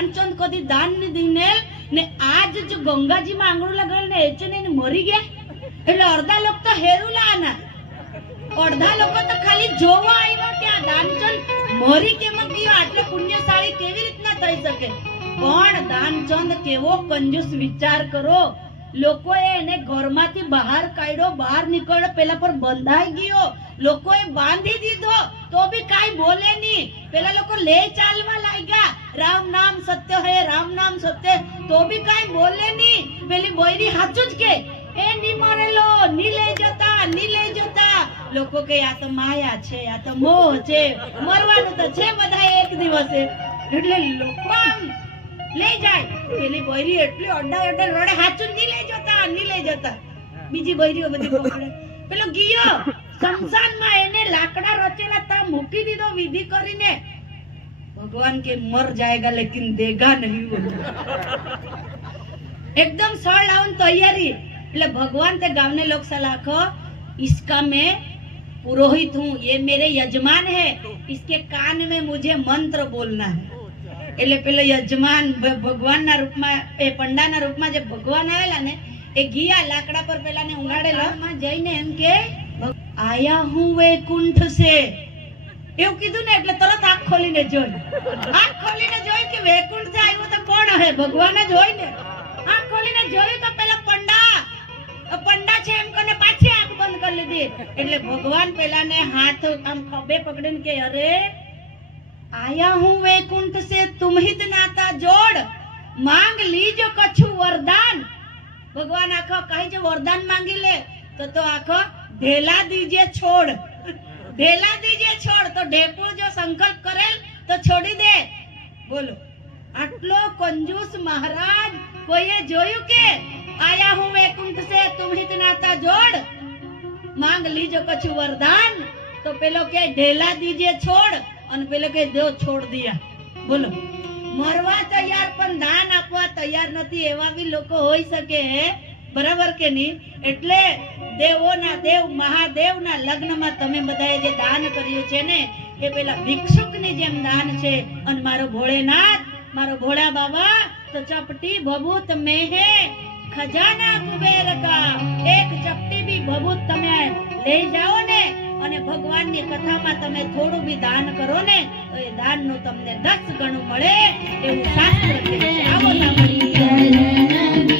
દાનચંદ કદી દાન ની દીનેલ ને આજ જો ગંગાજી માં આંગળું લગાવેલ ને એચે ને મરી ગયા એટલે અડધા લોકો તો હેરુલાના અડધા લોકો તો ખાલી જોવા આવ્યા કે આ દાનચંદ મરી કેમ ગયો આટલે પુણ્યશાળી કેવી રીતના થઈ શકે પણ દાનચંદ કેવો કંજૂસ વિચાર કરો લોકોએ એને ઘરમાંથી બહાર કાઢ્યો બહાર નીકળ્યો પેલા પર બંધાઈ ગયો લોકોએ બાંધી દીધો તો બી કાઈ બોલે નહીં પેલા લોકો લે ચાલવા લાગ્યા રામ નામ સત્ય હે રામ નામ સત્ય તો બી કાઈ બોલે નહીં પેલી બોયરી હાચું જ કે એ ની મરેલો ની લઈ જતા લોકો કે આ તો માયા છે આ તો મોહ છે મરવાનું તો છે બધા એક દિવસે એટલે લોકો આમ લઈ જાય પેલી બોયરી એટલી અડ્ડા રડે હાચું ની લઈ જતા બીજી બોયરીઓ બધી પકડે પેલો ગયો શમશાનમાં એને લાકડા રચેલા તા મૂકી દીધો વિધિ કરીને ભગવાન કે મર જાયેગા લેકિન દેગા નહીં एकदम सड़ लाउन तैयारी એટલે भगवान ते गाँव ने लोग सलाखो इसका मैं पुरोहित हूँ ये मेरे यजमान है इसके कान में मुझे मंत्र बोलना है એટલે પેલો યજમાન ભગવાન ના રૂપમાં એ પંડા ના રૂપમાં જે ભગવાન આવેલા ને એ ગયા લાકડા પર પેલા ને ઉંગાડેલો માં જઈને એમ કે આયા હું વૈકુંઠ સે એવું કીધું ને એટલે તરત આંખ ખોલીને જોઈ કે વૈકુંઠ થી આવ્યો તો કોણ હે ભગવાન જ હોય ને આંખ ખોલીને જોયું તો પેલા પંડા છે એમ કરીને પાછી આંખ બંધ કરી લીધી એટલે ભગવાન પેલા ને હાથ આમ ખભે પકડીને કે અરે आया हूँ वैकुंठ से तुम हित नाता जोड़ मांग लीजो कछु वरदान भगवान आखो कहीं जो वरदान मांगी ले तो आखो ढेला दीजिए छोड़ तो ढेकुर जो संकल्प करेल तो छोड़ी दे बोलो आटलो कंजूस महाराज कोई जोयु के आया हूँ वैकुंठ से तुम हित नाता जोड़ मांग लीजो कछु वरदान तो पेलो के ढेला दीजिए छोड़ અને પેલો કે દો છોડ દિયા બોલો મરવા તૈયાર પણ દાન આપવા તૈયાર નથી એવા બી લોકો હોઈ શકે બરાબર કે નહીં એટલે દેવોના દેવ મહાદેવના લગ્નમાં તમે બધાએ જે દાન કર્યું છે ને એ પેલા ભિક્ષુકની જેમ દાન છે અને મારો ભોળેનાથ મારો ભોળા બાબા તો ચપટી ભભૂત મેં હે ખજાના કુબેર કા એક ચપટી બી ભભૂત તમે લઈ જાઓ ને અને ભગવાનની કથામાં તમે થોડું બી દાન કરો ને તો એ દાનનું તમને 10 ગણું મળે એવું શાસ્ત્ર કહે છે. આવો સાંભળીએ.